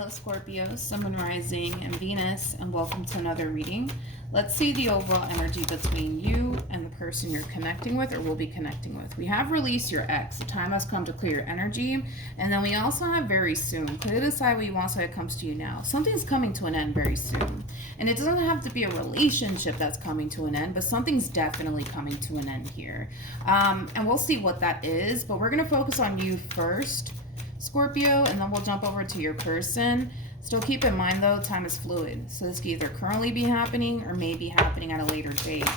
Hello Scorpio, Sun, Moon, Rising, and Venus, and welcome to another reading. Let's see the overall energy between you and the person you're connecting with or will be connecting with. We have release your ex. The time has come to clear your energy. And then we also have very soon. Clearly decide what you want so it comes to you now. Something's coming to an end very soon. And it doesn't have to be a relationship that's coming to an end, but something's definitely coming to an end here. And we'll see what that is, but we're going to focus on you first, Scorpio, and then we'll jump over to your person. Still keep in mind though, time is fluid. So this can either currently be happening or may be happening at a later date.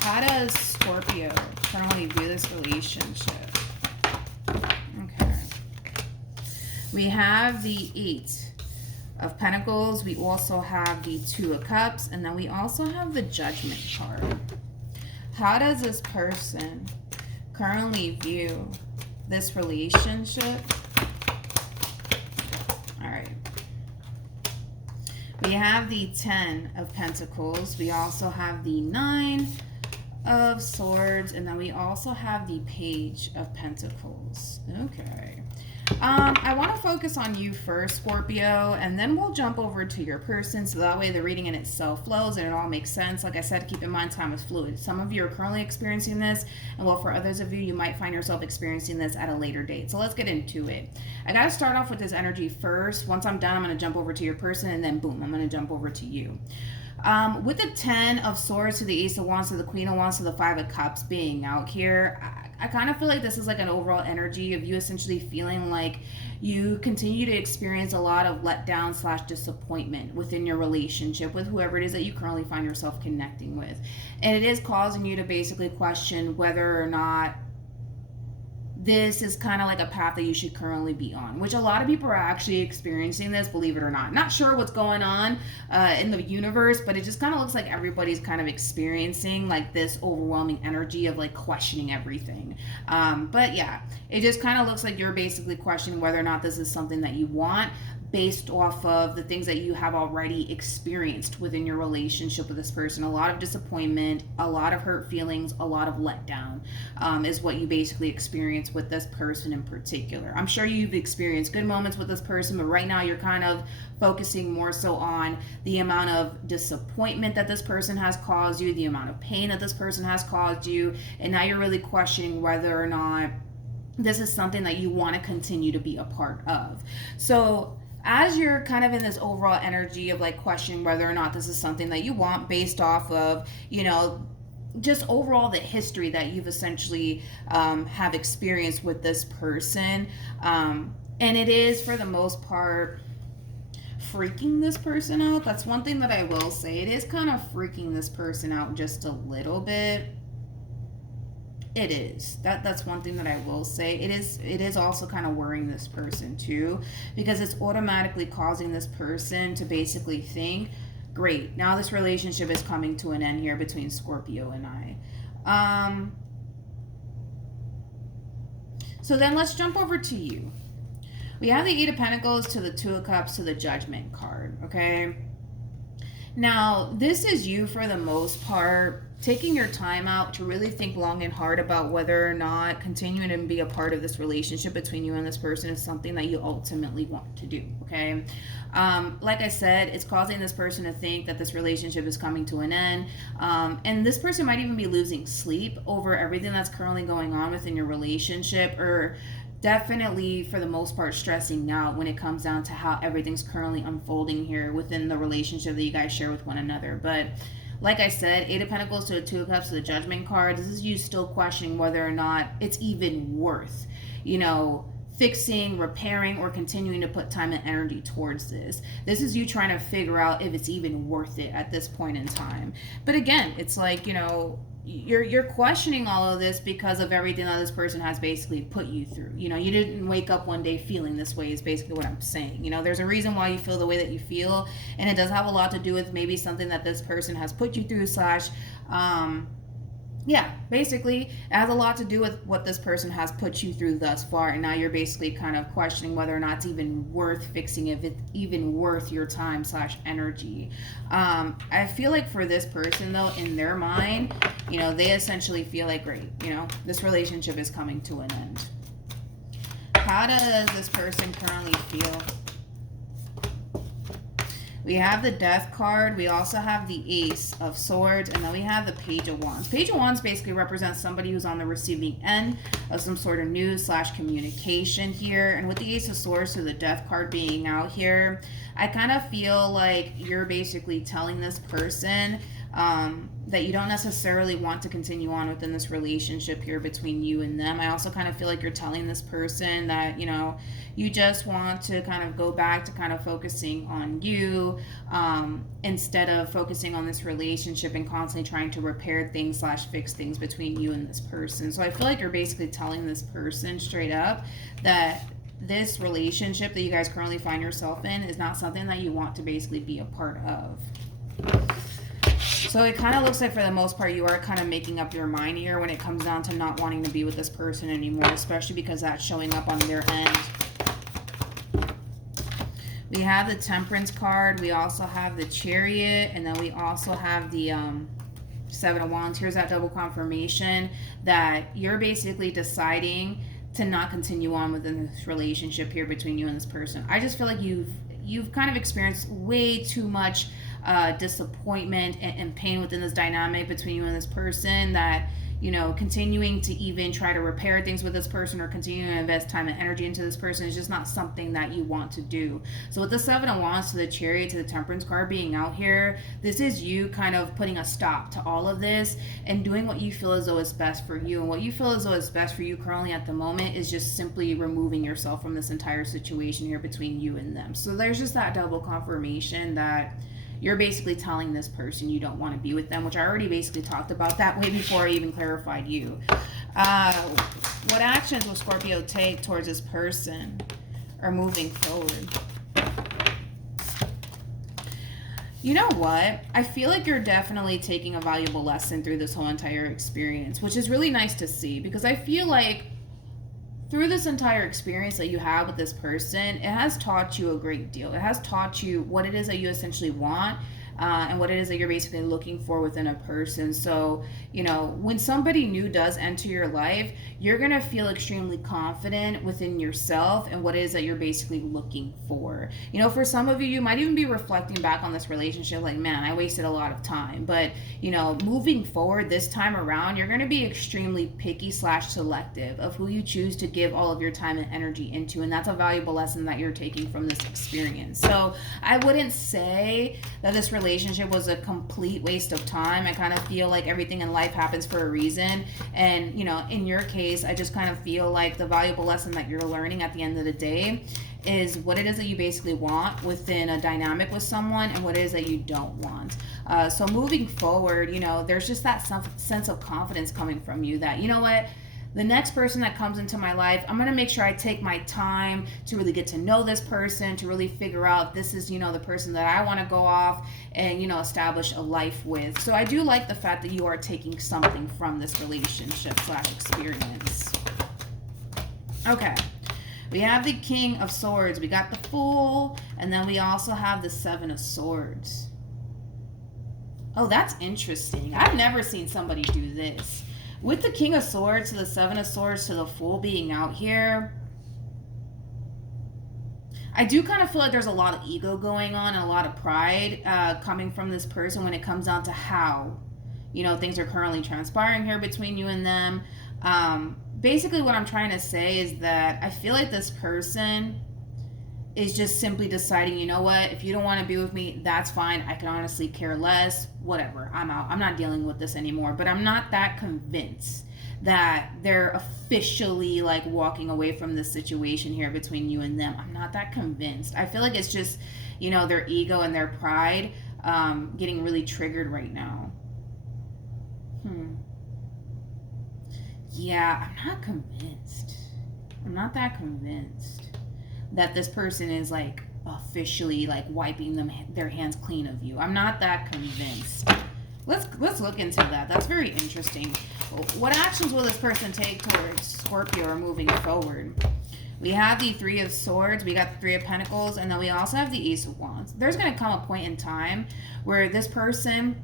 How does Scorpio currently view this relationship? Okay. We have the 8 of Pentacles. We also have the 2 of Cups. And then we also have the Judgment card. How does this person currently view this relationship? We have the 10 of Pentacles. We also have the 9 of Swords. And then we also have the Page of Pentacles. Okay. I want to focus on you first, Scorpio, and then we'll jump over to your person, so that way the reading in itself flows and it all makes sense. Like I said, keep in mind time is fluid. Some of you are currently experiencing this, and well, for others of you, you might find yourself experiencing this at a later date. So let's get into it. I got to start off with this energy first. Once I'm done, I'm going to jump over to your person, and then boom, I'm going to jump over to you. With the 10 of Swords to the Ace of Wands to the Queen of Wands to the 5 of Cups being out here, I kind of feel like this is like an overall energy of you essentially feeling like you continue to experience a lot of letdown / disappointment within your relationship with whoever it is that you currently find yourself connecting with. And it is causing you to basically question whether or not this is kind of like a path that you should currently be on, which a lot of people are actually experiencing this, believe it or not. Not sure what's going on in the universe, but it just kind of looks like everybody's kind of experiencing like this overwhelming energy of like questioning everything. But yeah, it just kind of looks like you're basically questioning whether or not this is something that you want, based off of the things that you have already experienced within your relationship with this person. A lot of disappointment, a lot of hurt feelings, a lot of letdown is what you basically experience with this person in particular. I'm sure you've experienced good moments with this person, but right now you're kind of focusing more so on the amount of disappointment that this person has caused you, the amount of pain that this person has caused you, and now you're really questioning whether or not this is something that you want to continue to be a part of. So as you're kind of in this overall energy of like questioning whether or not this is something that you want, based off of, you know, just overall the history that you've essentially have experienced with this person, and it is for the most part freaking this person out. That's one thing that I will say. It is kind of freaking this person out just a little bit. It is. That's one thing that I will say. It is also kind of worrying this person too, because it's automatically causing this person to basically think, great, now this relationship is coming to an end here between Scorpio and I. So then let's jump over to you. We have the 8 of Pentacles to the 2 of Cups to the Judgment card, okay? Now, this is you for the most part taking your time out to really think long and hard about whether or not continuing to be a part of this relationship between you and this person is something that you ultimately want to do, okay? Like I said, it's causing this person to think that this relationship is coming to an end, and this person might even be losing sleep over everything that's currently going on within your relationship, or definitely for the most part stressing out when it comes down to how everything's currently unfolding here within the relationship that you guys share with one another. But like I said, 8 of Pentacles to the 2 of Cups to the Judgment card, this is you still questioning whether or not it's even worth, you know, fixing, repairing, or continuing to put time and energy towards this. This is you trying to figure out if it's even worth it at this point in time. But again, it's like, you know, you're questioning all of this because of everything that this person has basically put you through. You know, you didn't wake up one day feeling this way is basically what I'm saying. You know, there's a reason why you feel the way that you feel, and it does have a lot to do with maybe something that this person has put you through yeah, basically it has a lot to do with what this person has put you through thus far, and now you're basically kind of questioning whether or not it's even worth fixing, if it's even worth your time / energy. I feel like for this person though, in their mind, you know, they essentially feel like, great, you know, this relationship is coming to an end. How does this person currently feel We have the Death card. We also have the Ace of Swords. And then we have the Page of Wands. Page of Wands basically represents somebody who's on the receiving end of some sort of news / communication here. And with the Ace of Swords to the Death card being out here, I kind of feel like you're basically telling this person that you don't necessarily want to continue on within this relationship here between you and them. I also kind of feel like you're telling this person that, you know, you just want to kind of go back to kind of focusing on you instead of focusing on this relationship and constantly trying to repair things / fix things between you and this person. So I feel like you're basically telling this person straight up that this relationship that you guys currently find yourself in is not something that you want to basically be a part of. So it kind of looks like for the most part you are kind of making up your mind here when it comes down to not wanting to be with this person anymore, especially because that's showing up on their end. We have the Temperance card. We also have the Chariot, and then we also have the Seven of Wands. Here's that double confirmation that you're basically deciding to not continue on within this relationship here between you and this person. I just feel like you've kind of experienced way too much disappointment and pain within this dynamic between you and this person that, you know, continuing to even try to repair things with this person or continuing to invest time and energy into this person is just not something that you want to do. So with the Seven of Wands to the Chariot to the Temperance card being out here, this is you kind of putting a stop to all of this and doing what you feel as though is best for you. And what you feel as though is best for you currently at the moment is just simply removing yourself from this entire situation here between you and them. So there's just that double confirmation that you're basically telling this person you don't want to be with them, which I already basically talked about that way before I even clarified you. What actions will Scorpio take towards this person or moving forward? You know what? I feel like you're definitely taking a valuable lesson through this whole entire experience, which is really nice to see because I feel like through this entire experience that you have with this person, it has taught you a great deal. It has taught you what it is that you essentially want and what it is that you're basically looking for within a person. So, you know, when somebody new does enter your life, you're going to feel extremely confident within yourself and what it is that you're basically looking for. You know, for some of you, you might even be reflecting back on this relationship like, man, I wasted a lot of time. But, you know, moving forward this time around, you're going to be extremely picky / selective of who you choose to give all of your time and energy into. And that's a valuable lesson that you're taking from this experience. So I wouldn't say that this relationship was a complete waste of time. I kind of feel like everything in life happens for a reason. And, you know, in your case, I just kind of feel like the valuable lesson that you're learning at the end of the day is what it is that you basically want within a dynamic with someone and what it is that you don't want. So moving forward, you know, there's just that sense of confidence coming from you that, you know what, the next person that comes into my life, I'm going to make sure I take my time to really get to know this person, to really figure out this is, you know, the person that I want to go off and, you know, establish a life with. So I do like the fact that you are taking something from this relationship / experience. Okay. We have the King of Swords. We got the Fool. And then we also have the Seven of Swords. Oh, that's interesting. I've never seen somebody do this. With the King of Swords to the Seven of Swords to the Fool being out here, I do kind of feel like there's a lot of ego going on and a lot of pride coming from this person when it comes down to how, you know, things are currently transpiring here between you and them. Basically what I'm trying to say is that I feel like this person is just simply deciding, you know what, if you don't want to be with me, that's fine. I can honestly care less. Whatever. I'm out. I'm not dealing with this anymore. But I'm not that convinced that they're officially like walking away from this situation here between you and them. I'm not that convinced. I feel like it's just, you know, their ego and their pride getting really triggered right now. Yeah, I'm not convinced. I'm not that convinced that this person is like officially like wiping their hands clean of you. I'm not that convinced. Let's look into that. That's very interesting. What actions will this person take towards Scorpio or moving forward? We have the Three of Swords, we got the Three of Pentacles, and then we also have the Ace of Wands. There's going to come a point in time where this person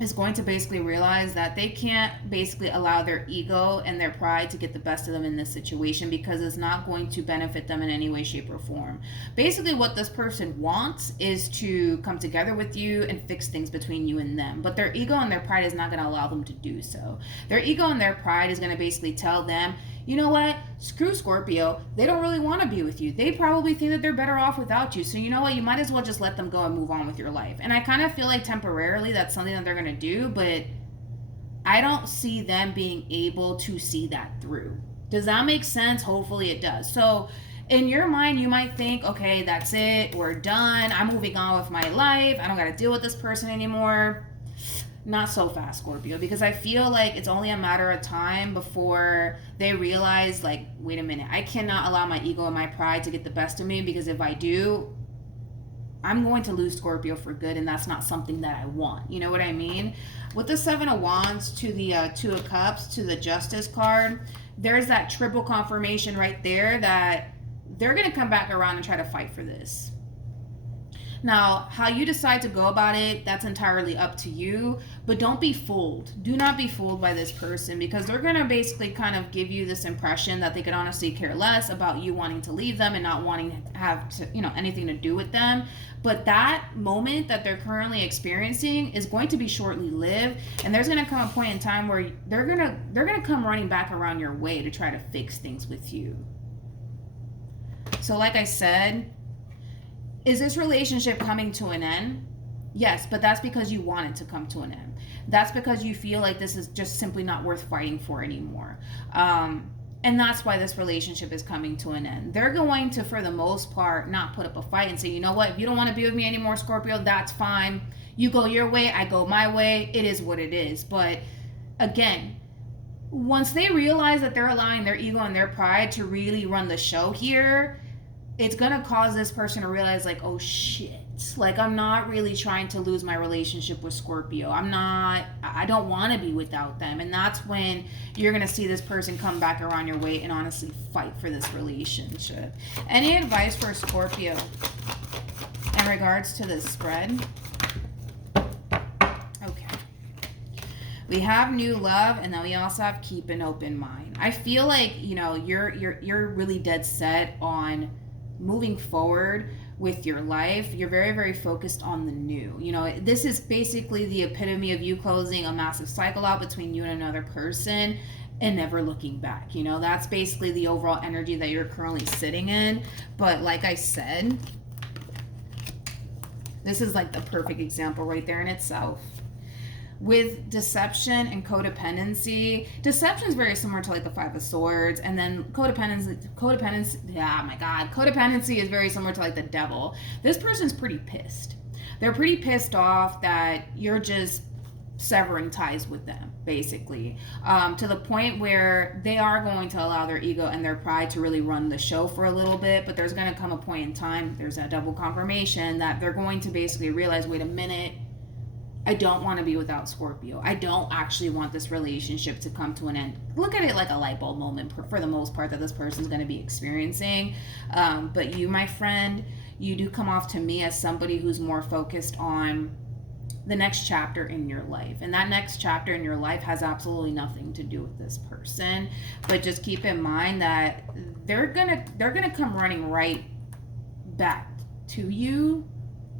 is going to basically realize that they can't basically allow their ego and their pride to get the best of them in this situation, because it's not going to benefit them in any way, shape, or form. Basically, what this person wants is to come together with you and fix things between you and them. But their ego and their pride is not going to allow them to do so. Their ego and their pride is going to basically tell them, you know what? Screw Scorpio. They don't really want to be with you. They probably think that they're better off without you. So you know what? You might as well just let them go and move on with your life. And I kind of feel like temporarily that's something that they're going to do, but I don't see them being able to see that through. Does that make sense? Hopefully it does. So in your mind, you might think, okay, that's it. We're done. I'm moving on with my life. I don't got to deal with this person anymore. Not so fast, Scorpio, because I feel like it's only a matter of time before they realize, like, wait a minute, I cannot allow my ego and my pride to get the best of me, because if I do, I'm going to lose Scorpio for good, and that's not something that I want. You know what I mean? With the Seven of Wands to the Two of Cups to the Justice card, there's that triple confirmation right there that they're going to come back around and try to fight for this. Now, how you decide to go about it, that's entirely up to you, but don't be fooled. Do not be fooled by this person, because they're going to basically kind of give you this impression that they could honestly care less about you wanting to leave them and not wanting to have to, anything to do with them. But that moment that they're currently experiencing is going to be shortly lived, and there's going to come a point in time where they're going to come running back around your way to try to fix things with you. So like I said, is this relationship coming to an end? Yes, but that's because you want it to come to an end. That's because you feel like this is just simply not worth fighting for anymore. And that's why this relationship is coming to an end. They're going to, for the most part, not put up a fight and say, you know what, if you don't want to be with me anymore, Scorpio, that's fine. You go your way, I go my way. It is what it is. But again, once they realize that they're allowing their ego and their pride to really run the show here, it's going to cause this person to realize, like, oh shit, like, I'm not really trying to lose my relationship with Scorpio. I don't want to be without them. And that's when you're going to see this person come back around your way and honestly fight for this relationship. Any advice for Scorpio in regards to this spread? Okay. We have new love, and then we also have keep an open mind. I feel like, you're really dead set on moving forward with your life. You're very, very focused on the new. This is basically the epitome of you closing a massive cycle out between you and another person and never looking back. That's basically the overall energy that you're currently sitting in. But like I said, this is like the perfect example right there in itself. With deception and codependency, deception is very similar to like the Five of Swords, and then codependency, codependency is very similar to like the devil. This person's pretty pissed. They're pretty pissed off that you're just severing ties with them, basically, to the point where they are going to allow their ego and their pride to really run the show for a little bit. But there's going to come a point in time, there's that double confirmation, that they're going to basically realize, wait a minute, I don't want to be without Scorpio. I don't actually want this relationship to come to an end. Look at it like a light bulb moment for the most part that this person's going to be experiencing. But you, my friend, you do come off to me as somebody who's more focused on the next chapter in your life. And that next chapter in your life has absolutely nothing to do with this person. But just keep in mind that they're gonna come running right back to you.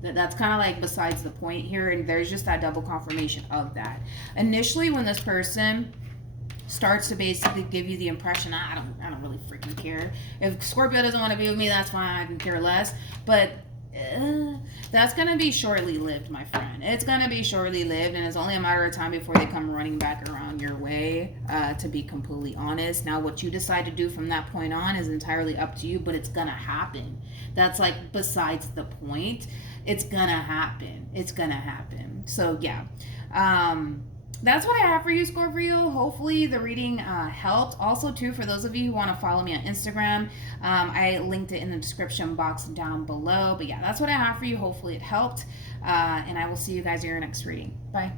That's kind of like besides the point here, and there's just that double confirmation of that. Initially, when this person starts to basically give you the impression, I don't really freaking care. If Scorpio doesn't want to be with me, that's fine, I can care less. But that's going to be shortly lived, my friend. It's going to be shortly lived, and it's only a matter of time before they come running back around your way, to be completely honest. Now, what you decide to do from that point on is entirely up to you, but it's going to happen. That's like besides the point. It's going to happen. It's going to happen. So, yeah. That's what I have for you, Scorpio. Hopefully the reading helped. Also, too, for those of you who want to follow me on Instagram, I linked it in the description box down below. But yeah, that's what I have for you. Hopefully it helped. And I will see you guys in your next reading. Bye.